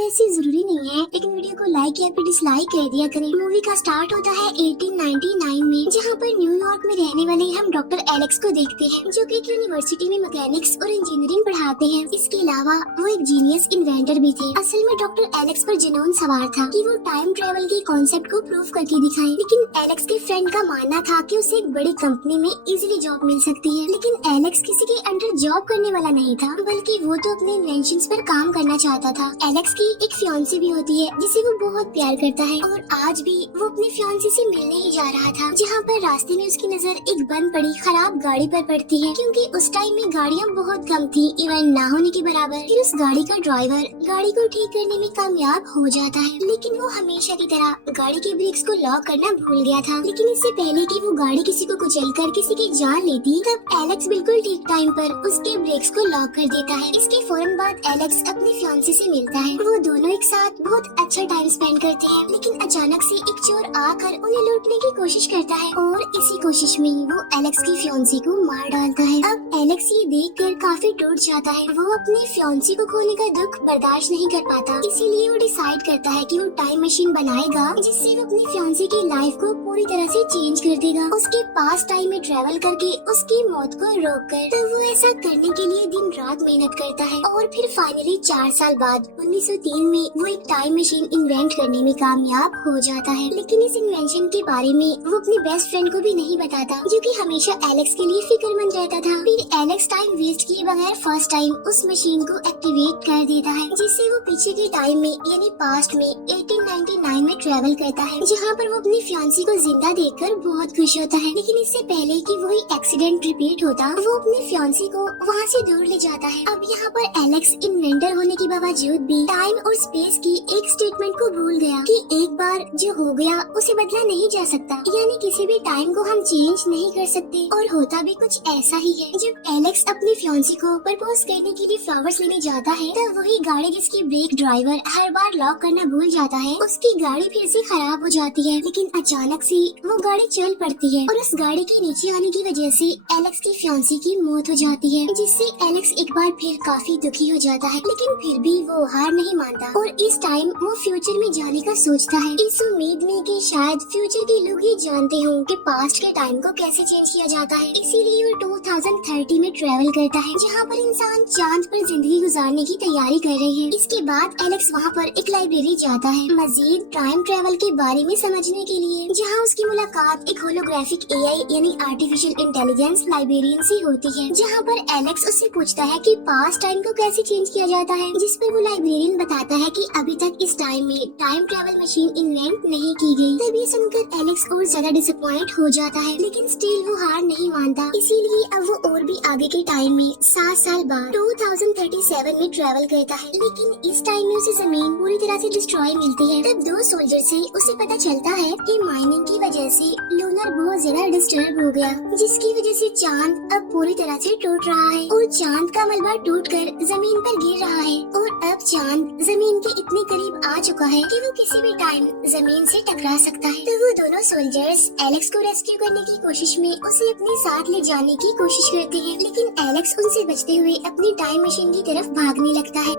वैसे जरूरी नहीं है, लेकिन वीडियो को लाइक या फिर डिसलाइक कर दिया करें। मूवी का स्टार्ट होता है 1899 में, जहाँ पर न्यूयॉर्क में रहने वाले हम डॉक्टर एलेक्स को देखते हैं, जो कि एक यूनिवर्सिटी में मैकेनिक्स और इंजीनियरिंग पढ़ाते हैं। इसके अलावा वो एक जीनियस इन्वेंटर भी थे। असल में डॉक्टर एलेक्स पर जुनून सवार था कि वो टाइम ट्रेवल के कॉन्सेप्ट को प्रूव करके दिखाए, लेकिन एलेक्स के फ्रेंड का मानना था कि उसे एक बड़ी कंपनी में इजीली जॉब मिल सकती है। लेकिन एलेक्स किसी के अंडर जॉब करने वाला नहीं था, बल्कि वो तो अपने इन्वेंशंस पर काम करना चाहता था। एलेक्स की एक फियांसी भी होती है जिसे वो बहुत प्यार करता है, और आज भी वो अपने फियांसी से मिलने ही जा रहा था, जहाँ पर रास्ते में उसकी नजर एक बंद पड़ी खराब गाड़ी पर पड़ती है, क्योंकि उस टाइम में गाड़ियाँ बहुत कम थी, इवन ना होने के बराबर। फिर उस गाड़ी का ड्राइवर गाड़ी को ठीक करने में कामयाब हो जाता है, लेकिन वो हमेशा की तरह गाड़ी के ब्रेक्स को लॉक करना भूल गया था। लेकिन इससे पहले कि वो गाड़ी किसी को कुचल कर किसी की जान लेती, तब एलेक्स बिल्कुल ठीक टाइम पर उसके ब्रेक्स को लॉक कर देता है। इसके फौरन बाद एलेक्स अपनी फियांसी से मिलता है। वो दोनों एक साथ बहुत अच्छा टाइम स्पेंड करते हैं, लेकिन अचानक से एक चोर आकर उन्हें लूटने की कोशिश करता है, और इसी कोशिश में वो एलेक्स की फियांसी को मार डालता है। अब एलेक्स ये देखकर काफी टूट जाता है। वो अपनी फियांसी को खोने का दुख बर्दाश्त नहीं कर पाता, इसीलिए वो डिसाइड करता है कि वो टाइम मशीन बनाएगा, जिससे वो अपनी फियांसी की लाइफ को पूरी तरह से चेंज कर देगा। उसके पास टाइम में ट्रेवल करके उसकी मौत को रोक कर। तो वो ऐसा करने के लिए दिन रात मेहनत करता है, और फिर फाइनली 4 साल बाद 1903 में वो एक टाइम मशीन इन्वेंट करने में कामयाब हो जाता है। लेकिन इस इन्वेंशन के बारे में वो अपने बेस्ट फ्रेंड को भी नहीं बताता, जो कि हमेशा एलेक्स के लिए फिक्रमंद रहता था। फिर एलेक्स टाइम वेस्ट किए बगैर फर्स्ट टाइम उस मशीन को एक्टिवेट कर देता है, जिससे वो पीछे के टाइम में यानी पास्ट में 1899 में ट्रेवल करता है, जहाँ पर वो अपनी फियांसी को जिंदा देखकर बहुत खुश होता है। लेकिन इससे पहले कि वही एक्सीडेंट रिपीट होता, वो अपनी फियांसी को वहाँ से दूर ले जाता है। अब यहाँ पर एलेक्स इन्वेंटर होने के बावजूद भी टाइम और स्पेस की एक स्टेटमेंट को भूल गया कि एक बार जो हो गया उसे बदला नहीं जा सकता, यानी किसी भी टाइम को हम चेंज नहीं कर सकते। और होता भी कुछ ऐसा ही है। जब एलेक्स अपनी फियांसी को प्रपोज करने के लिए फ्लावर्स लेने जाता है, तब वही गाड़ी जिसकी ब्रेक ड्राइवर हर बार लॉक करना भूल जाता है, उसकी गाड़ी फिर से खराब हो जाती है। लेकिन अचानक से वो गाड़ी चल पड़ती है, और उस गाड़ी के नीचे आने की वजह से एलेक्स की फियांसी की मौत हो जाती है, जिससे एलेक्स एक बार फिर काफी दुखी हो जाता है। लेकिन फिर भी वो हार नहीं मानता, और इस टाइम वो फ्यूचर में जाने का सोचता है, इस उम्मीद में कि शायद फ्यूचर के लोग ही जानते हों कि पास्ट के टाइम को कैसे चेंज किया जाता है। इसीलिए वो 2030 में ट्रेवल करता है, जहाँ पर इंसान चांद पर जिंदगी गुजारने की तैयारी कर रहे हैं। इसके बाद एलेक्स वहाँ पर एक लाइब्रेरी जाता है मजीद टाइम ट्रेवल के बारे में समझने के लिए, जहाँ उसकी मुलाकात एक होलोग्राफिक एआई यानी आर्टिफिशियल इंटेलिजेंस लाइब्रेरियन से होती है, जहाँ पर एलेक्स उससे पूछता है कि पास्ट टाइम को कैसे चेंज किया जाता है, जिस पर वो लाइब्रेरियन बताता है कि अभी तक इस टाइम में टाइम ट्रेवल मशीन इन्वेंट नहीं की गई। तब ये सुनकर एलेक्स और ज्यादा डिसअपॉइंट हो जाता है, लेकिन स्टिल वो हार नहीं मानता। इसीलिए अब वो और भी आगे के टाइम में 7 साल बाद 2037 में ट्रेवल करता है, लेकिन इस टाइम में उसे जमीन पूरी तरह से डिस्ट्रॉय मिलती है। तब 2 सोल्जर से उसे पता चलता है कि माइनिंग की वजह से लूनर बहुत ज्यादा डिस्टर्ब हो गया, जिसकी वजह से चांद अब पूरी तरह से टूट रहा है, और चांद का मलबा टूटकर जमीन पर गिर रहा है, और अब चांद जमीन के इतने करीब आ चुका है कि वो किसी भी टाइम जमीन से टकरा सकता है। तो वो दोनों सोल्जर्स एलेक्स को रेस्क्यू करने की कोशिश में उसे अपने साथ ले जाने की कोशिश करते हैं, लेकिन एलेक्स उनसे बचते हुए अपनी टाइम मशीन की तरफ भागने लगता है।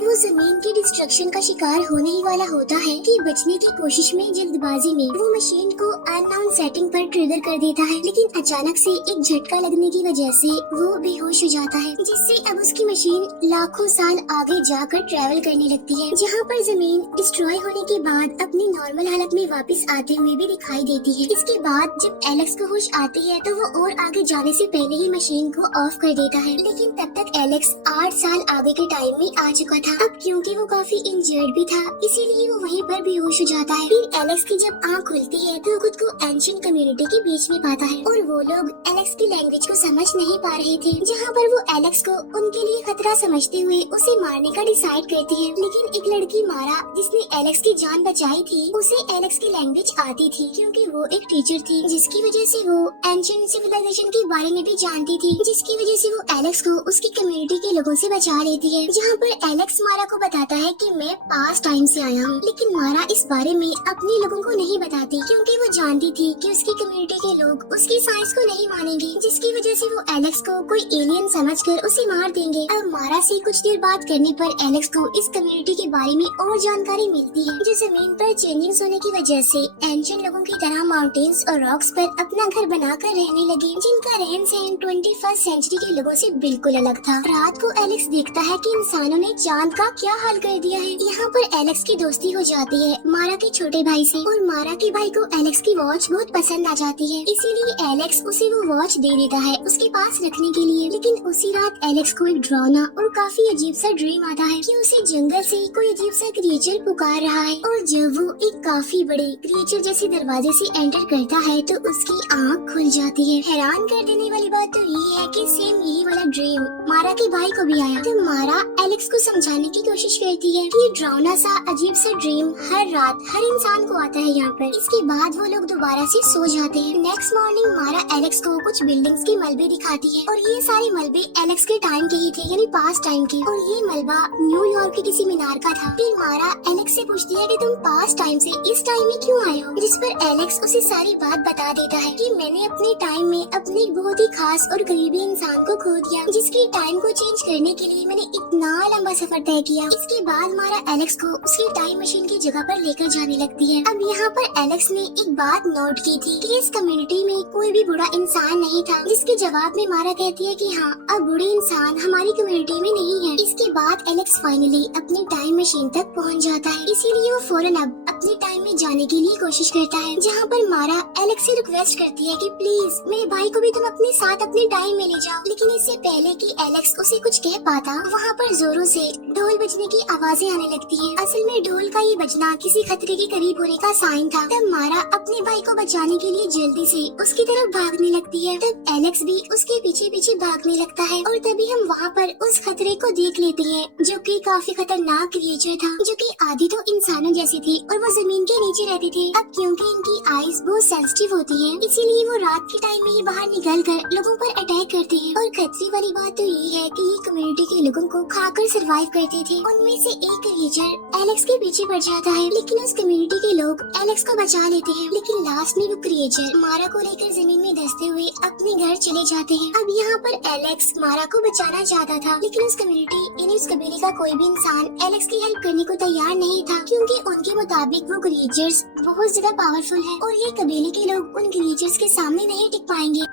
वो जमीन की डिस्ट्रक्शन का शिकार होने ही वाला होता है कि बचने की कोशिश में जल्दबाजी में वो मशीन को अननोन सेटिंग पर ट्रिगर कर देता है, लेकिन अचानक से एक झटका लगने की वजह से वो बेहोश हो जाता है, जिससे अब उसकी मशीन लाखों साल आगे जाकर ट्रेवल करने लगती है, जहाँ पर जमीन डिस्ट्रॉय होने के बाद अपनी नॉर्मल हालत में वापस आते हुए भी दिखाई देती है। इसके बाद जब एलेक्स को होश आती है, तो वो और आगे जाने से पहले ही मशीन को ऑफ कर देता है, लेकिन तब तक एलेक्स 8 साल आगे के टाइम में आ चुका था। अब क्योंकि वो काफी इंजर्ड भी था, इसीलिए वो वहीं पर बेहोश हो जाता है। फिर एलेक्स की जब आँख खुलती है, तो खुद को एंशिएंट कम्युनिटी के बीच में पाता है, और वो लोग एलेक्स की लैंग्वेज को समझ नहीं पा रहे थे, जहाँ पर वो एलेक्स को उनके लिए खतरा समझते हुए उसे मारने का डिसाइड करती है। लेकिन एक लड़की मारा जिसने एलेक्स की जान बचाई थी, उसे एलेक्स की लैंग्वेज आती थी, क्योंकि वो एक टीचर थी, जिसकी वजह से वो एंशिएंट सिविलाइजेशन के बारे में भी जानती थी, जिसकी वजह से वो एलेक्स को उसकी कम्युनिटी के लोगों से बचा लेती है। जहाँ पर एलेक्स एलेक्स मारा को बताता है कि मैं पास्ट टाइम से आया हूँ, लेकिन मारा इस बारे में अपने लोगों को नहीं बताती क्योंकि वो जानती थी कि उसकी कम्युनिटी के लोग उसकी साइंस को नहीं मानेंगे, जिसकी वजह से वो एलेक्स को कोई एलियन समझकर उसे मार देंगे। अब मारा से कुछ देर बात करने पर एलेक्स को इस कम्युनिटी के बारे में और जानकारी मिलती है, जो जमीन पर चेंजिंग्स होने की वजह से एंशिएंट लोगों की तरह माउंटेन्स और रॉक्स पर अपना घर बनाकर रहने लगे, जिनका रहन सहन 21st सेंचुरी के लोगों से बिल्कुल अलग था। रात को एलेक्स देखता है कि इंसानों ने चांद का क्या हाल कर दिया है। यहाँ पर एलेक्स की दोस्ती हो जाती है मारा के छोटे भाई से, और मारा के भाई को एलेक्स की वॉच बहुत पसंद आ जाती है, इसीलिए एलेक्स उसे वो वॉच दे देता है उसके पास रखने के लिए। लेकिन उसी रात एलेक्स को एक डरावना और काफी अजीब सा ड्रीम आता है कि उसे जंगल से कोई अजीब सा क्रिएचर पुकार रहा है, और जब वो एक काफी बड़े क्रिएचर जैसे दरवाजे से एंटर करता है तो उसकी आँख खुल जाती है। हैरान कर देने वाली बात तो ये है कि सेम यही वाला ड्रीम मारा के भाई को भी आया। तो मारा एलेक्स को समझाने की कोशिश करती है कि डरावना सा अजीब सा ड्रीम हर रात हर इंसान को आता है यहाँ पर। इसके बाद वो लोग दोबारा से सो जाते हैं। नेक्स्ट मॉर्निंग मारा एलेक्स को कुछ बिल्डिंग्स के मलबे दिखाती है, और ये सारे मलबे एलेक्स के टाइम के ही थे, यानी पास्ट टाइम के, और ये मलबा न्यूयॉर्क के किसी मीनार का था। फिर मारा एलेक्स से पूछती है कि तुम पास्ट टाइम से इस टाइम में क्यों आए हो, जिस पर एलेक्स उसे सारी बात बता देता है कि मैंने अपने टाइम में अपने एक बहुत ही खास और करीबी इंसान को खो दिया, जिसकी टाइम को चेंज करने के लिए मैंने इतना लंबा सफर तय किया। इसके बाद मारा एलेक्स को उसकी टाइम मशीन की जगह पर लेकर जाने लगती है। अब यहाँ पर एलेक्स ने एक बात नोट की थी कि इस कम्युनिटी में कोई भी बुरा इंसान नहीं था, जिसके जवाब में मारा कहती है कि हाँ, अब बुरे इंसान हमारी कम्युनिटी में नहीं है। इसके बाद एलेक्स फाइनली अपनी टाइम मशीन तक पहुँच जाता है, इसीलिए वो फौरन अब अपने टाइम में जाने के लिए कोशिश करता है, जहाँ पर मारा एलेक्स से रिक्वेस्ट करती है कि प्लीज मेरे भाई को भी तुम अपने साथ अपने टाइम में ले जाओ। लेकिन इससे पहले कि एलेक्स उसे कुछ कह पाता, वहाँ पर जोरों से ढोल बजने की आवाजें आने लगती हैं। असल में ढोल का ये बजना किसी खतरे के करीब होने का साइन था। तब मारा अपने भाई को बचाने के लिए जल्दी से उसकी तरफ भागने लगती है। तब एलेक्स भी उसके पीछे पीछे भागने लगता है, और तभी हम वहाँ पर उस खतरे को देख लेते हैं, जो कि काफी खतरनाक क्रिएचर था, जो कि आधी तो इंसानों जैसी थी और वो जमीन के नीचे रहते थे। अब क्योंकि इनकी आईज बहुत सेंसिटिव होती हैं, इसीलिए वो रात के टाइम में ही बाहर निकल कर लोगों पर अटैक करते हैं। और खतरे वाली बात तो ये है कि ये कम्युनिटी के लोगों को खाकर सरवाइव करते थे। उनमें से एक क्रिएचर एलेक्स के पीछे पड़ जाता है, लेकिन उस कम्युनिटी के लोग एलेक्स को बचा लेते हैं। लेकिन लास्ट में वो क्रिएचर मारा को लेकर जमीन में धंसते हुए अपने घर चले जाते हैं। अब यहाँ पर एलेक्स मारा को बचाना चाहता था, लेकिन उस कम्युनिटी यानी उस कबीले का कोई भी इंसान एलेक्स की हेल्प करने को तैयार नहीं था, क्योंकि उनके मुताबिक वो क्रिएचर्स बहुत ज्यादा पावरफुल है और ये कबीले के लोग उन क्रिएचर्स के सामने नहीं टिक पाएंगे।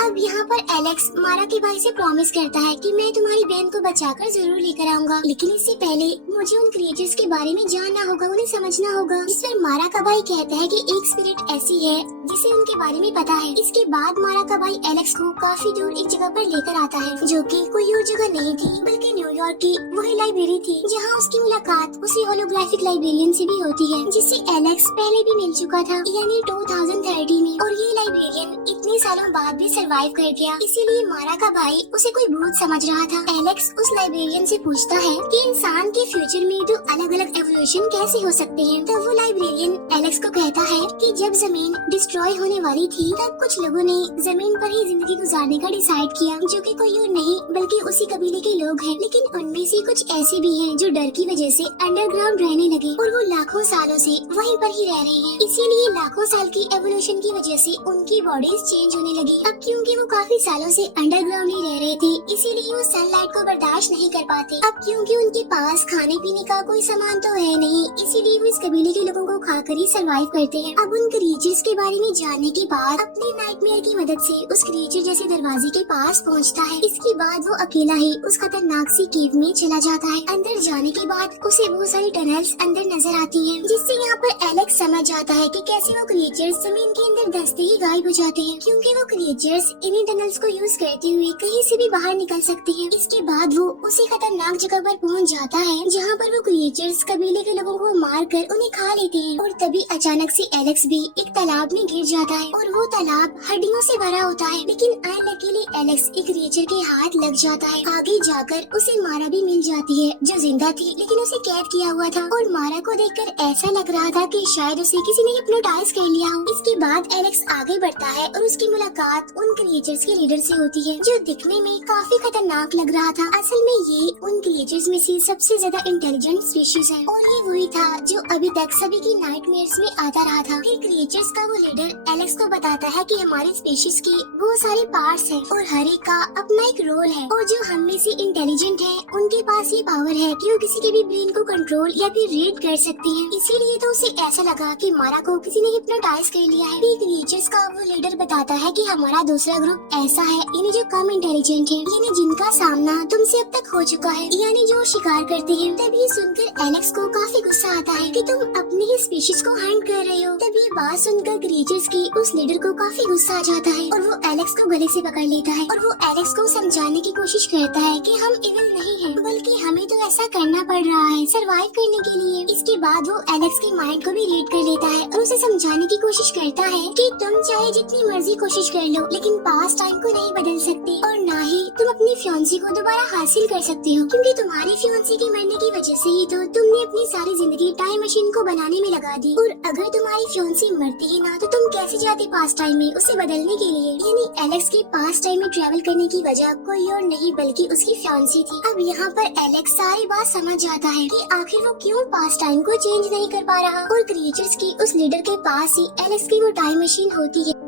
अब यहाँ पर एलेक्स मारा के भाई से प्रॉमिस करता है कि मैं तुम्हारी बहन को बचाकर जरूर लेकर आऊंगा, लेकिन इससे पहले मुझे उन क्रिएचर्स के बारे में जानना होगा, उन्हें समझना होगा। इस पर मारा का भाई कहता है कि एक स्पिरिट ऐसी है जिसे उनके बारे में पता है। इसके बाद मारा का भाई एलेक्स को काफी दूर एक जगह पर लेकर आता है, जो कि कोई और जगह नहीं थी बल्कि न्यूयॉर्क की वही लाइब्रेरी थी, जहाँ उसकी मुलाकात उसी होलोग्राफिक लाइब्रेरियन से भी होती है, जिससे एलेक्स पहले भी मिल चुका था, यानी 2030 में। और ये लाइब्रेरियन इतने सालों बाद भी सर्वाइव कर गया, इसीलिए मारा का भाई उसे कोई भूत समझ रहा था। एलेक्स उस लाइब्रेरियन से पूछता है कि इंसान के फ्यूचर में दो अलग अलग एवोल्यूशन कैसे हो सकते हैं। तब वो लाइब्रेरियन एलेक्स को कहता है कि जब जमीन डिस्ट्रॉय होने वाली थी, तब कुछ लोगों ने जमीन पर ही जिंदगी गुजारने का डिसाइड किया, जो कि कोई और नहीं बल्कि उसी कबीले के लोग हैं। लेकिन उनमें से कुछ ऐसे भी हैं जो डर की वजह से अंडरग्राउंड रहने लगे, और वो लाखों सालों से वहीं पर ही रह रहे हैं। इसीलिए लाखों साल की एवोल्यूशन की वजह से उनकी बॉडीज चेंज होने लगी। अब क्योंकि वो काफी सालों से अंडरग्राउंड ही रह रहे थे, इसीलिए वो सनलाइट को बर्दाश्त नहीं कर पाते। अब क्योंकि उनके पास खाने पीने का कोई सामान तो है नहीं, इसीलिए वो इस कबीले के लोगों को खाकर ही सरवाइव करते हैं। अब उन क्रिएचर्स के बारे में जानने के बाद अपने नाइटमेयर की मदद से उस क्रिएचर जैसे दरवाजे के पास पहुंचता है। इसके बाद वो अकेला ही उस खतरनाक सी केव में चला जाता है। अंदर जाने के बाद उसे बहुत सारी टनल्स अंदर नजर आती हैं, जिससे यहाँ पर एलेक्स समझ जाता है कि कैसे वो क्रिएचर्स जमीन के अंदर धंसते ही गायब हो जाते हैं, क्योंकि वो क्रिएचर्स इन्हीं टनल्स को यूज करते हुए कहीं से भी बाहर निकल सकते हैं। इसके बाद वो उसी खतरनाक जगह पर पहुंच जाता है, जहाँ पर वो क्रिएचर्स कबीले के लोगों को मारकर उन्हें खा लेते हैं। और तभी अचानक से एलेक्स भी एक तालाब में गिर जाता है, और वो तालाब हड्डियों से भरा होता है। लेकिन अनलकीली एलेक्स एक क्रिएचर के हाथ लग जाता है। आगे जाकर उसे मारा भी मिल जाती है, जो जिंदा थी लेकिन उसे कैद किया हुआ था। और मारा को देखकर ऐसा लग रहा था कि शायद उसे किसी ने हिप्नोटाइज कर लिया हो। इसके बाद एलेक्स आगे बढ़ता है और उसकी मुलाकात उन क्रिएचर्स के लीडर से होती है, जो दिखने में काफी खतरनाक लग रहा था। असल में ये उन क्रिएचर्स में से सबसे ज्यादा इंटेलिजेंट स्पीशीज है और ये वही था जो अभी तक सभी की नाइटमेयर्स में आता रहा था। फिर क्रिएचर्स का वो लीडर एलेक्स को बताता है कि हमारी स्पीशीज के बहुत सारे पार्ट्स हैं और हर एक का अपना एक रोल है, और जो हम में से इंटेलिजेंट है उनके पास ये पावर है कि वो किसी के भी ब्रेन को कंट्रोल या फिर रीड कर सकते हैं। इसीलिए तो उसे ऐसा लगा कि मारा को किसी ने हिप्नोटाइज कर लिया है। फिर क्रिएचर्स का वो लीडर बताता है कि हमारा दूसरा ग्रुप ऐसा है, यानी जो कम इंटेलिजेंट है, यानी जिनका सामना तुमसे अब तक हो चुका है, यानी जो शिकार करते हैं। तब ये सुनकर एलेक्स को काफी गुस्सा आता है कि तुम अपनी ही स्पीशीज को हंट कर रहे हो। तब ये बात सुनकर क्रिएचर्स की उस लीडर को काफी गुस्सा आ जाता है और वो एलेक्स को गले से पकड़ लेता है और वो एलेक्स को समझाने की कोशिश करता है कि हम इविल नहीं हैं, बल्कि हमें तो ऐसा करना पड़ रहा है सरवाइव करने के लिए। इसके बाद वो एलेक्स के माइंड को भी रीड कर लेता है और उसे समझाने की कोशिश करता है कि तुम चाहे जितनी मर्जी कोशिश कर लो, लेकिन पास्ट टाइम को नहीं बदल सकते और ना ही तुम अपनी फियांसी को दोबारा हासिल कर सकते हो, क्योंकि तुम्हारी फियांसी के मरने की वजह से ही तो तुमने अपनी सारी जिंदगी टाइम मशीन को बनाने में लगा दी। और अगर तुम्हारी फियांसी मरती ही ना तो तुम कैसे जाते पास्ट टाइम में उसे बदलने के लिए। यानी एलेक्स के पास्ट टाइम में ट्रैवल करने की वजह कोई और नहीं बल्कि उसकी फियांसी थी। अब यहाँ पर एलेक्स सारी बात समझ जाता है कि आखिर वो क्यों पास्ट टाइम को चेंज नहीं कर पा रहा, और क्रिएचर्स की उस लीडर के पास ही एलेक्स की वो टाइम मशीन होती है।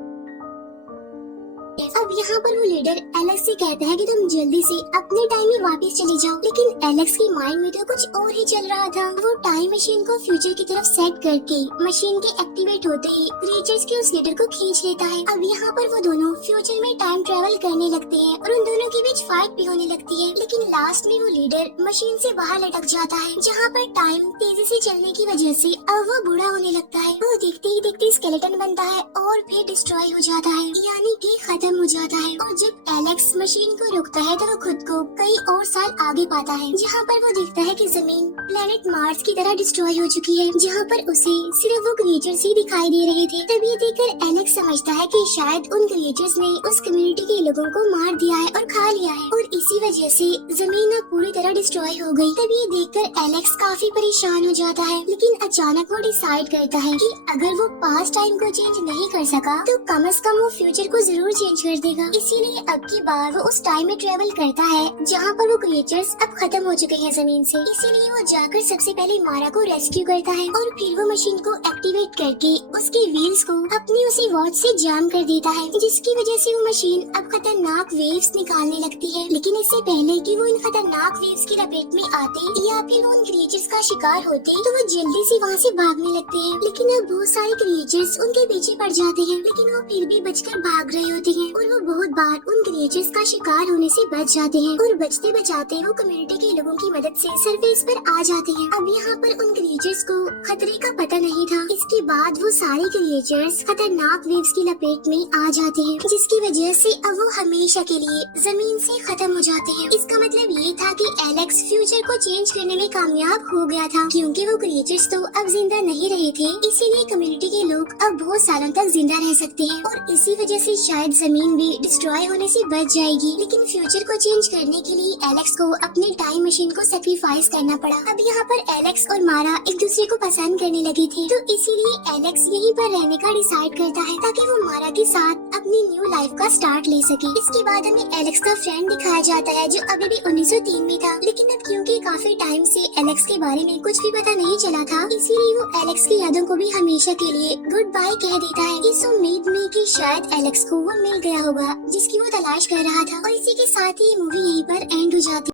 अब यहाँ पर वो लीडर एलेक्स से कहता है कि तुम जल्दी से अपने टाइम में वापस चले जाओ, लेकिन एलेक्स के माइंड में तो कुछ और ही चल रहा था। वो टाइम मशीन को फ्यूचर की तरफ सेट करके मशीन के एक्टिवेट होते ही क्रिएचर्स के उस लीडर को खींच लेता है। अब यहाँ पर वो दोनों फ्यूचर में टाइम ट्रेवल करने लगते हैं और उन दोनों के बीच फाइट भी होने लगती है, लेकिन लास्ट में वो लीडर मशीन से बाहर लटक जाता है, जहाँ पर टाइम तेजी से चलने की वजह से अब वो बूढ़ा होने लगता है। वो देखते ही देखते स्केलेटन बनता है और फिर डिस्ट्रॉय हो जाता है, यानी कि खत्म हो जाता है। और जब एलेक्स मशीन को रोकता है तो वो खुद को कई और साल आगे पाता है, जहाँ पर वो देखता है कि जमीन प्लेनेट मार्स की तरह डिस्ट्रॉय हो चुकी है, जहाँ पर उसे सिर्फ वो क्रिएचर्स ही दिखाई दे रहे थे। तब ये देखकर एलेक्स समझता है कि शायद उन क्रिएचर्स ने उस कम्युनिटी के लोगों को मार दिया है और खा लिया है, और इसी वजह से जमीन अब पूरी तरह डिस्ट्रॉय हो गई। तब ये देखकर एलेक्स काफी परेशान हो जाता है, लेकिन अचानक वो डिसाइड करता है कि अगर वो पास्ट टाइम को चेंज नहीं कर सका तो कम से कम वो फ्यूचर को जरूर चेंज कर देगा। इसीलिए अब की बार वो उस टाइम में ट्रेवल करता है जहाँ पर वो क्रिएचर्स अब खत्म हो चुके हैं जमीन से। इसीलिए वो जाकर सबसे पहले मारा को रेस्क्यू करता है और फिर वो मशीन को एक्टिवेट करके उसके व्हील्स को अपनी उसी वॉच से जाम कर देता है, जिसकी वजह से वो मशीन अब खतरनाक वेव्स निकालने लगती है। लेकिन इससे पहले कि वो इन खतरनाक वेव्स की लपेट में आते या फिर वो उन क्रिएचर्स का शिकार होते तो वो जल्दी से वहाँ से भागने लगते हैं, लेकिन अब बहुत सारे क्रिएचर्स उनके पीछे पड़ जाते हैं, लेकिन वो फिर भी बचकर भाग रहे होते हैं और वो बहुत बार उन क्रिएचर्स का शिकार होने से बच जाते हैं और बचते बचाते वो कम्युनिटी के लोगों की मदद से सरफेस पर आ जाते हैं। अब यहाँ पर उन क्रिएचर्स को खतरे का पता नहीं था। इसके बाद वो सारे क्रिएचर्स खतरनाक वेव्स की लपेट में आ जाते हैं, जिसकी वजह से अब वो हमेशा के लिए जमीन से खत्म हो जाते हैं। इसका मतलब ये था कि एलेक्स फ्यूचर को चेंज करने में कामयाब हो गया था, क्योंकि वो क्रिएचर्स तो अब जिंदा नहीं रहे थे, इसीलिए कम्युनिटी के लोग अब बहुत सालों तक जिंदा रह सकते हैं और इसी वजह से शायद जमीन भी डिस्ट्रॉय होने से बच जाएगी। लेकिन फ्यूचर को चेंज करने के लिए एलेक्स को अपनी टाइम मशीन को सेक्रीफाइस करना पड़ा। अब यहाँ पर एलेक्स और मारा एक दूसरे को पसंद करने लगे थे, तो इसीलिए एलेक्स यहीं पर रहने का डिसाइड करता है ताकि वो मारा के साथ अपनी न्यू लाइफ का स्टार्ट ले सके। इसके बाद हमें एलेक्स का फ्रेंड दिखाया जाता है जो अभी भी 1903 में था, लेकिन अब क्योंकि काफी टाइम से एलेक्स के बारे में कुछ भी पता नहीं चला था, इसीलिए वो एलेक्स की यादों को भी हमेशा के लिए गुड बाय कह देता है, इस उम्मीद में कि शायद एलेक्स को वो मिल गया होगा जिसकी वो तलाश कर रहा था। और इसी के साथ ही मूवी यहीं पर एंड हो जाती है।